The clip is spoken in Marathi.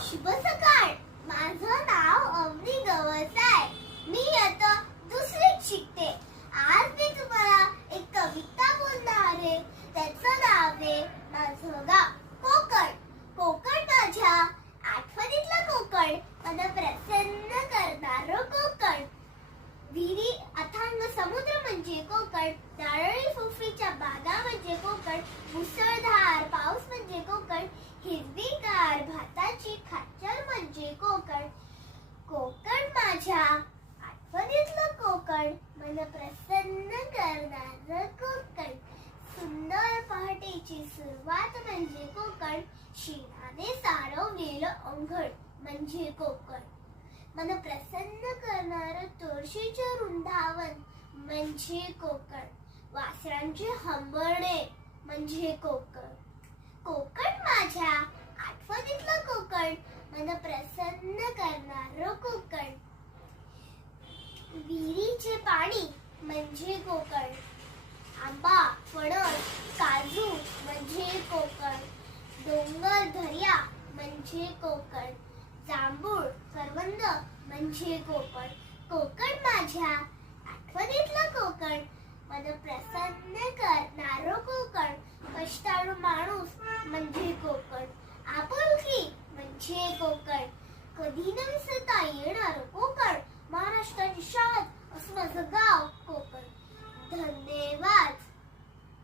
शुभ सकाळ. माझं नाव अवनी गवस आहे. मी आता दुसरीत शिकते. आज मी तुम्हाला एक कविता बोलणार आहे. त्याचं नाव आहे माझं गाव कोकण. कोकण माझ्या आठवणीतलं कोकण, मला प्रसन्न करणारं कोकण. विहिरी अथांग समुद्र म्हणजे कोकण, नारळी फोफीच्या बागा म्हणजे कोकण, मुसळधार पाऊस म्हणजे कोकण, हिरवीगार भाताची खाचर म्हणजे कोकण. कोकण माझ्या आठवणीतलं कोकण, मन प्रसन्न करणारं कोकण. सुंदर पहाटेची सुरुवात म्हणजे कोकण, शिणाने सारवलेलं अंगण म्हणजे कोकण. मन प्रसन्न करणारं तुळशीचं वृंदावन म्हणजे कोकण, वासरांचे हंबरणे म्हणजे कोकण. कोकण माझ्या आठवणीतलं कोकण, मन प्रसन्न करणारं कोकण. विहिरीचे पाणी म्हणजे कोकण, आंबा फणस काजू म्हणजे कोकण, डोंगर दर्या म्हणजे कोकण, जांभूळ करवंद म्हणजे कोकण. कोकण माझ्या आठवणीतलं कोकण, मन प्रसन्न करणारं कोकण. कष्टाळू माणूस म्हणजे कोकण, आपुलकी म्हणजे कोकण. कधी न विसरता येणं